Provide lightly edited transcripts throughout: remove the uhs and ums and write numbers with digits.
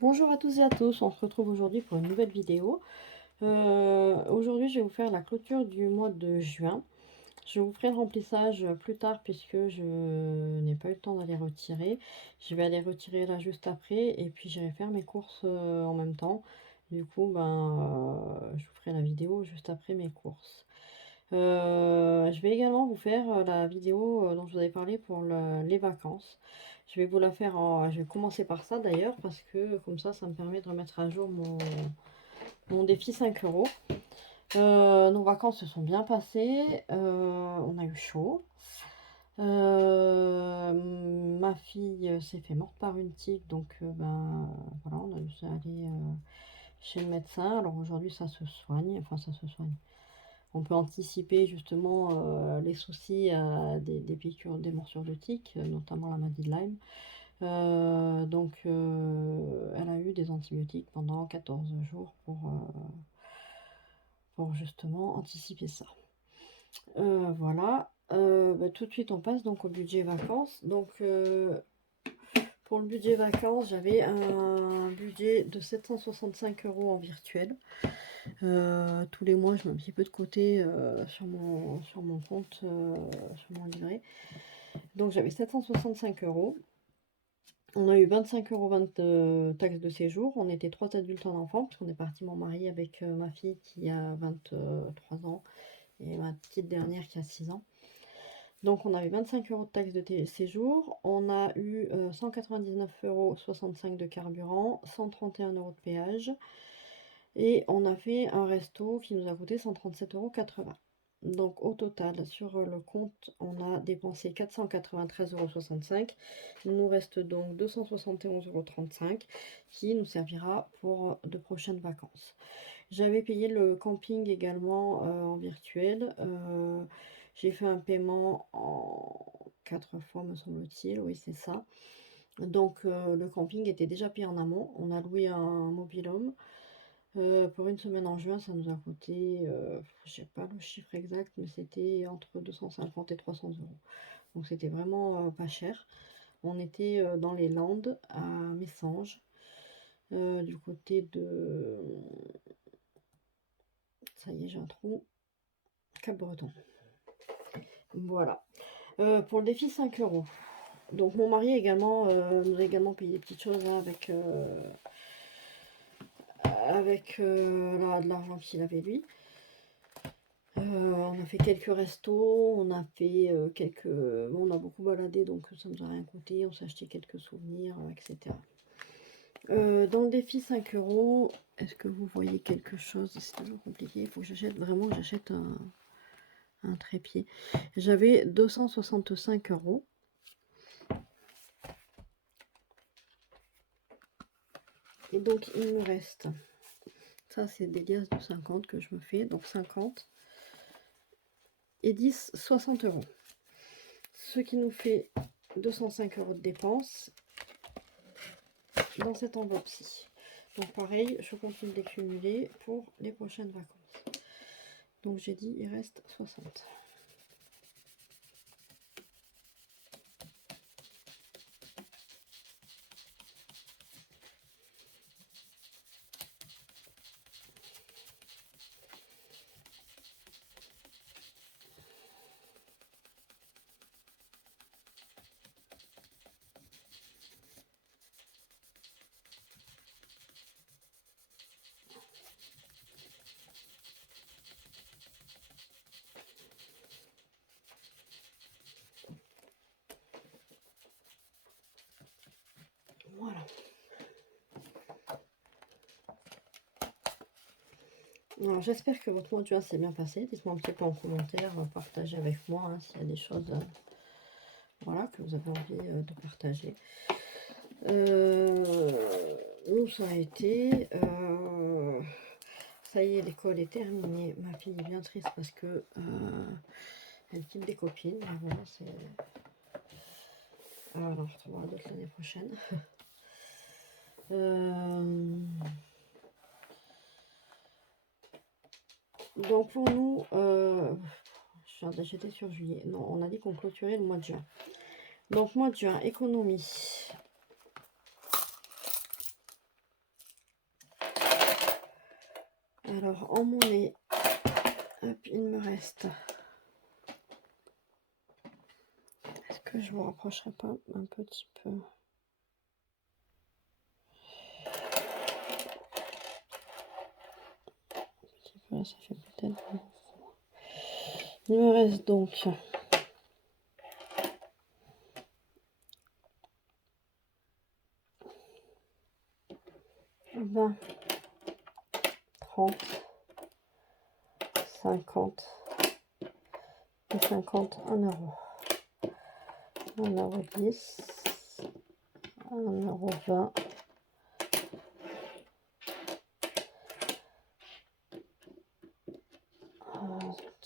Bonjour à tous et à tous, on se retrouve aujourd'hui pour une nouvelle vidéo. Aujourd'hui, je vais vous faire la clôture du mois de juin. Je vous ferai le remplissage plus tard puisque je n'ai pas eu le temps d'aller retirer. Je vais aller retirer là juste après et puis j'irai faire mes courses en même temps. Du coup, je vous ferai la vidéo juste après mes courses. Je vais également vous faire la vidéo dont je vous avais parlé pour les vacances. Je vais vous la faire je vais commencer par ça d'ailleurs parce que comme ça me permet de remettre à jour mon défi 5 euros. Nos vacances se sont bien passées, on a eu chaud. Ma fille s'est fait mordre par une tique, donc voilà, on a dû aller chez le médecin. Alors aujourd'hui ça se soigne, enfin ça se soigne. On peut anticiper justement les soucis des piqûres, des morsures de tiques, notamment la maladie de Lyme. Elle a eu des antibiotiques pendant 14 jours pour justement anticiper ça. Voilà. Tout de suite, on passe donc au budget vacances. Pour le budget vacances, j'avais un budget de 765 euros en virtuel. Tous les mois, je mets un petit peu de côté sur mon compte, sur mon livret. Donc j'avais 765 euros. On a eu 25 euros taxes de séjour. On était 3 adultes, en enfant, parce qu'on est parti, mon mari, avec ma fille qui a 23 ans et ma petite dernière qui a 6 ans. Donc on avait 25 euros de taxes de séjour. On a eu 199,65 € de carburant, 131 euros de péage. Et on a fait un resto qui nous a coûté 137,80 €. Donc au total, sur le compte, on a dépensé 493,65 €. Il nous reste donc 271,35 € qui nous servira pour de prochaines vacances. J'avais payé le camping également en virtuel. J'ai fait un paiement en 4 fois, me semble-t-il. Oui, c'est ça. Donc le camping était déjà payé en amont. On a loué un mobil-home. Pour une semaine en juin, ça nous a coûté, je sais pas le chiffre exact, mais c'était entre 250 et 300 €. Donc c'était vraiment, pas cher. On était, dans les Landes, à Messanges, du côté de, ça y est, j'ai un trou, Cap-Breton. Voilà. Pour le défi 5 euros. Donc mon mari également, nous a également payé des petites choses, hein, avec de l'argent qu'il avait lui. On a fait quelques restos, on a fait on a beaucoup baladé, donc ça nous a rien coûté. On s'est acheté quelques souvenirs, etc. Dans le défi 5 euros, est-ce que vous voyez quelque chose? C'est toujours compliqué, il faut que j'achète un trépied. J'avais 265 euros. Et donc il me reste, ça c'est des liasses de 50 que je me fais, donc 50 et 10, 60 euros. Ce qui nous fait 205 euros de dépenses dans cette enveloppe-ci. Donc pareil, je continue de les cumuler pour les prochaines vacances. Donc j'ai dit, il reste 60. Voilà. Alors j'espère que votre mois de juin s'est bien passé. Dites-moi un petit peu en commentaire, partagez avec moi, hein, s'il y a des choses voilà, que vous avez envie de partager. Nous, ça a été. Ça y est, l'école est terminée. Ma fille est bien triste parce que elle quitte des copines. Mais voilà, c'est. Alors, on retrouvera d'autres l'année prochaine. Donc pour nous, j'étais sur juillet. Non, on a dit qu'on clôturait le mois de juin. Donc mois de juin, économie. Alors, en monnaie, hop, il me reste... Est-ce que je vous rapprocherai pas un petit peu? Là, ça fait peut-être... Il me reste donc 20, 30, 50 et 50, 1 euro. 1,10 €, 1,20 €.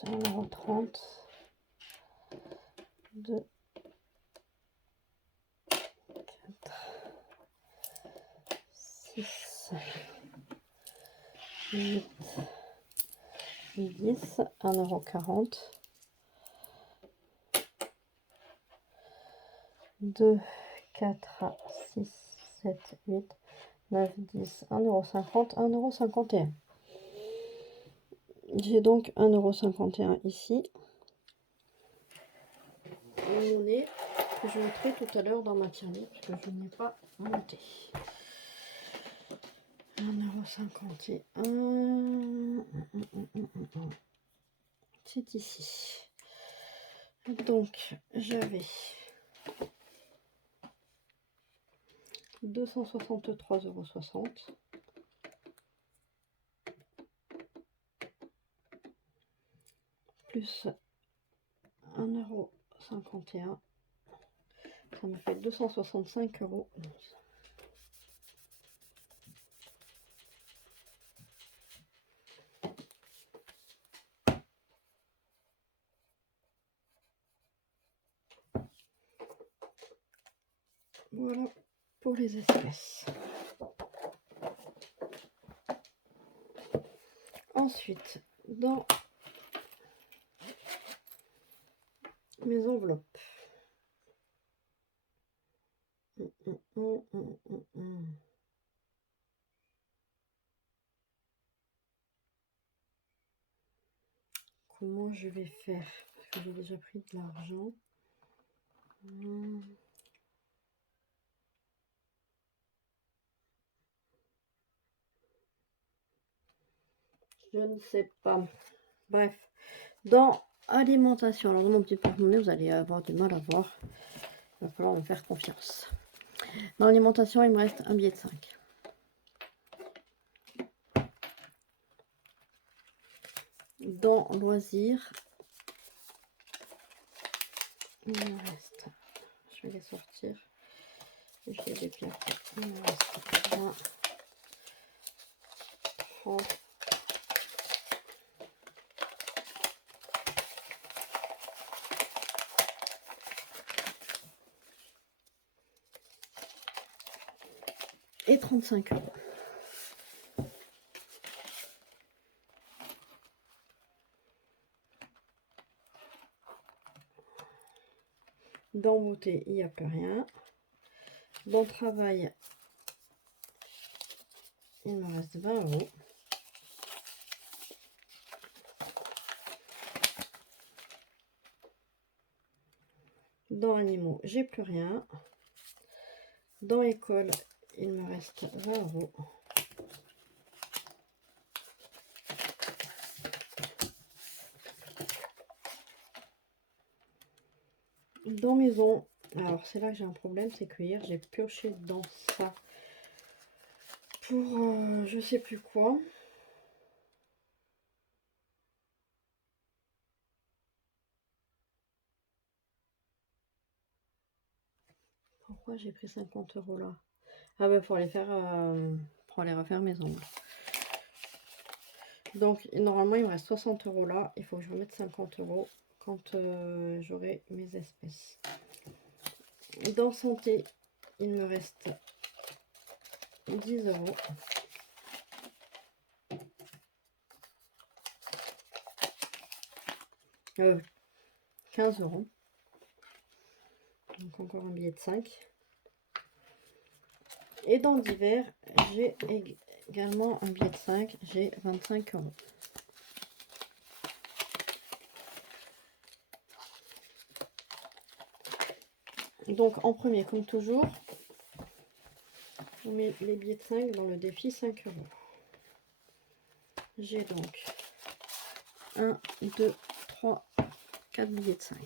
1,30 €, 2, 4, 6, 8, 10, 1,40 €, 2, 4, 6, 7, 8, 9, 10, 1,50 €, 1,51 €. J'ai donc 1,51 € ici. Une monnaie que je mettrai tout à l'heure dans ma tirelire puisque je n'ai pas monté. 1,51 €. C'est ici. Donc, j'avais 263,60 € plus 1,51 €. Ça me fait 265,11 €. Voilà pour les espèces. Ensuite, dans mes enveloppes, comment je vais faire? Parce que j'ai déjà pris de l'argent. Je ne sais pas. Bref, dans alimentation, alors dans mon petit porte-monnaie, vous allez avoir du mal à voir. Il va falloir me faire confiance. Dans l'alimentation, il me reste un billet de 5. Dans loisirs, il me reste, je vais les sortir, et je les déplace. Il me reste 20, 30, 35 €. Dans beauté, il n'y a plus rien. Dans travail, il me reste 20 €. Dans animaux, j'ai plus rien. Dans école, il me reste 20 €. Dans maison, alors c'est là que j'ai un problème, c'est que hier j'ai pioché dans ça pour je sais plus quoi. Pourquoi j'ai pris 50 € là? Ah ben pour les faire, pour aller refaire mes ongles. Donc normalement il me reste 60 € là, il faut que je remette 50 € quand j'aurai mes espèces. Dans santé, il me reste 10 €. Euh, 15 €. Donc encore un billet de 5. Et dans divers, j'ai également un billet de 5, j'ai 25 euros. Donc en premier, comme toujours, on met les billets de 5 dans le défi 5 euros. J'ai donc 1, 2, 3, 4 billets de 5.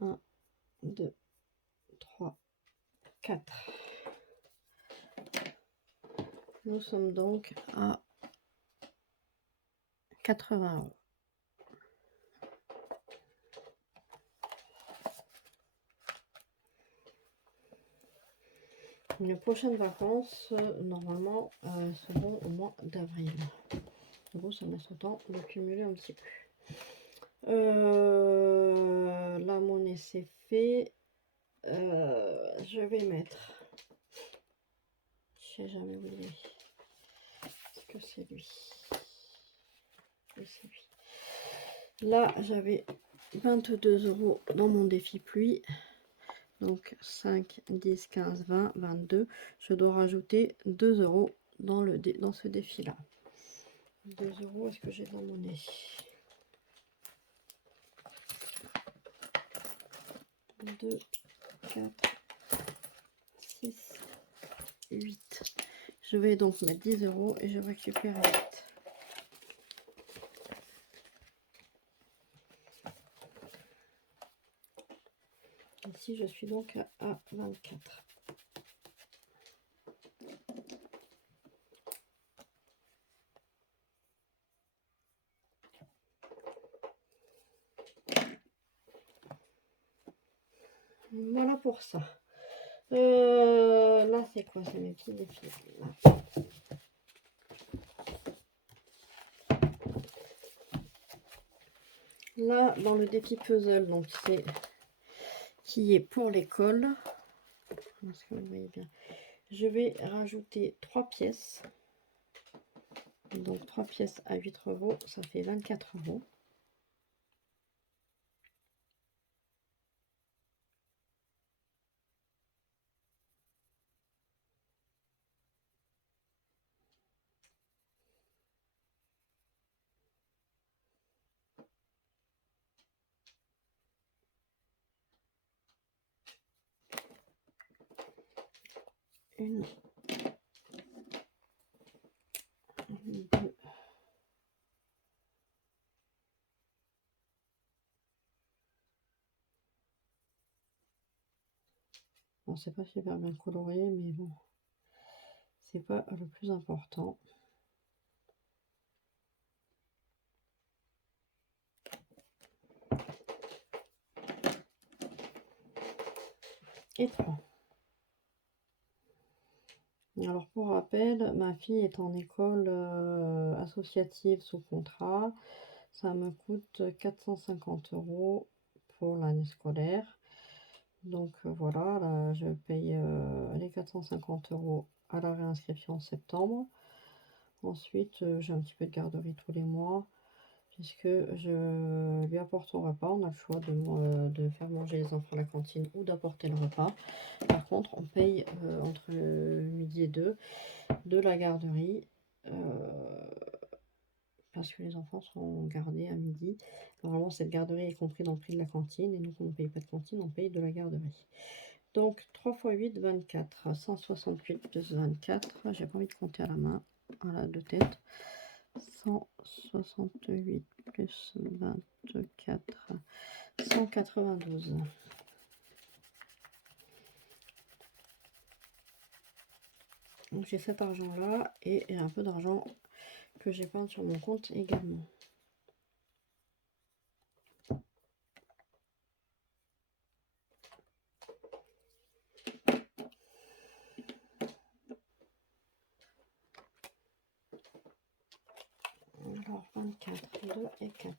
Un, 2, 3, 4. Nous sommes donc à 80 euros. Les prochaines vacances, normalement, seront au mois d'avril. Du coup, ça me laisse le temps de cumuler un petit peu. La monnaie, c'est fait. Je vais mettre... Je sais jamais où il est. Est-ce que c'est lui? Oui, c'est lui. Là, j'avais 22 euros dans mon défi pluie. Donc 5, 10, 15, 20, 22. Je dois rajouter 2 euros dans ce défi-là. 2 euros, est-ce que j'ai de la monnaie? Deux, 4, 6, 8. Je vais donc mettre 10 euros et je récupère 8. Ici, je suis donc à 24. Voilà pour ça. Là, c'est quoi? C'est mes petits défis. Là, dans le défi puzzle, donc c'est qui est pour l'école. Est-ce que vous voyez bien? Je vais rajouter 3 pièces. Donc 3 pièces à 8 euros, ça fait 24 euros. Une, deux. Bon, c'est pas super bien coloré, mais bon, c'est pas le plus important. Et 3. Alors pour rappel, ma fille est en école associative sous contrat. Ça me coûte 450 euros pour l'année scolaire. Donc voilà, là, je paye les 450 euros à la réinscription en septembre. Ensuite, j'ai un petit peu de garderie tous les mois, puisque je lui apporte son repas. On a le choix de faire manger les enfants à la cantine ou d'apporter le repas. Par contre, on paye entre midi et 2 de la garderie, parce que les enfants sont gardés à midi. Normalement, cette garderie est comprise dans le prix de la cantine, et nous, on ne paye pas de cantine, on paye de la garderie. Donc 3 x 8, 24. 168 plus 24. J'ai pas envie de compter à la main. Voilà, de tête. 168 plus 24. 192. Donc j'ai cet argent là et un peu d'argent que j'ai peint sur mon compte également. Alors 24, 2 et 4.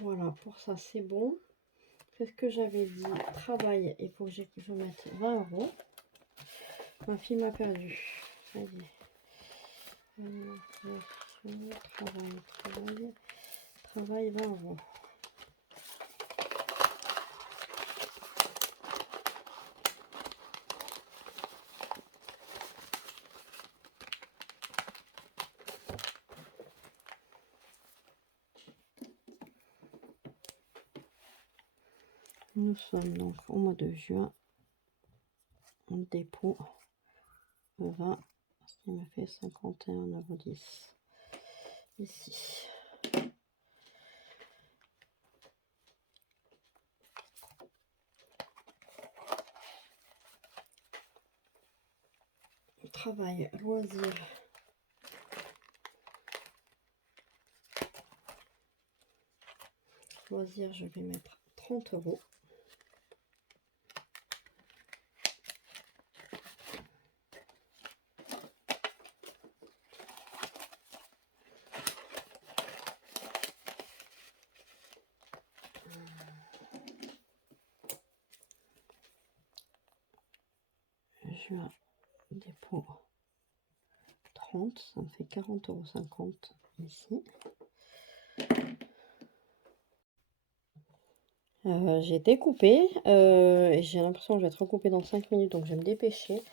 Voilà, pour ça c'est bon. C'est ce que j'avais dit. Travail, il faut que je mette 20 euros. Ma fille m'a perdu. Ça y est. Travail 20 euros. Nous sommes donc au mois de juin. On dépôt 20, ce qui me fait 51,10 € ici. Travail, loisir. Loisir, je vais mettre 30 euros. Juin, dépôt 30, ça me fait 40,50 € ici. J'ai découpé et j'ai l'impression que je vais être recoupée dans 5 minutes, donc je vais me dépêcher.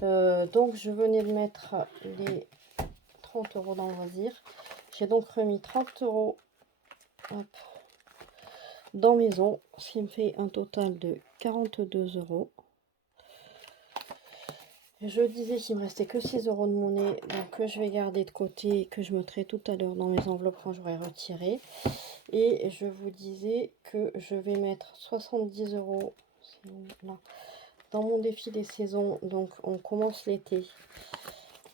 Donc je venais de mettre les 30 € dans le loisir. J'ai donc remis 30 € dans maison, ce qui me fait un total de 42 €. Je disais qu'il me restait que 6 € de monnaie, donc que je vais garder de côté, que je mettrai tout à l'heure dans mes enveloppes quand j'aurai retiré. Et je vous disais que je vais mettre 70 € là, dans mon défi des saisons. Donc on commence l'été.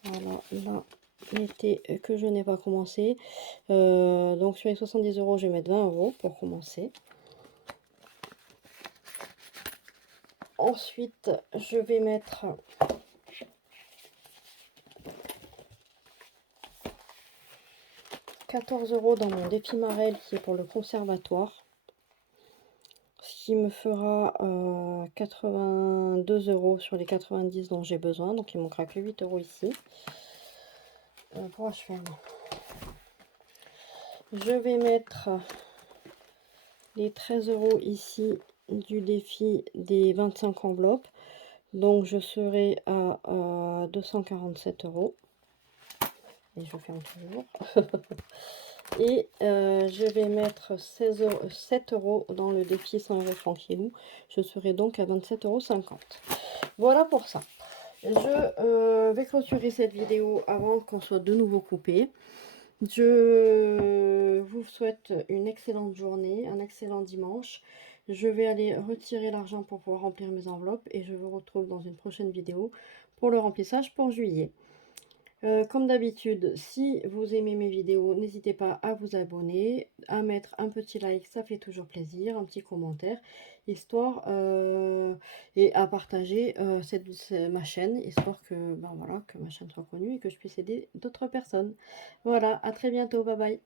Voilà, là, l'été que je n'ai pas commencé. Donc sur les 70 €, je vais mettre 20 € pour commencer. Ensuite, je vais mettre 14 € dans mon défi Marelle qui est pour le conservatoire. Ce qui me fera 82 € sur les 90 dont j'ai besoin. Donc il ne manquera que 8 € ici. Pour achever. Je vais mettre les 13 € ici du défi des 25 enveloppes. Donc je serai à 247 €. Et je ferme toujours. Et je vais mettre 7 € dans le défi 100 € tranquillou. Je serai donc à 27,50 €. Voilà pour ça. Je vais clôturer cette vidéo avant qu'on soit de nouveau coupé. Je vous souhaite une excellente journée, un excellent dimanche. Je vais aller retirer l'argent pour pouvoir remplir mes enveloppes et je vous retrouve dans une prochaine vidéo pour le remplissage pour juillet. Comme d'habitude, si vous aimez mes vidéos, n'hésitez pas à vous abonner, à mettre un petit like, ça fait toujours plaisir, un petit commentaire, histoire et à partager ma chaîne, histoire que, ben voilà, que ma chaîne soit connue et que je puisse aider d'autres personnes. Voilà, à très bientôt, bye bye.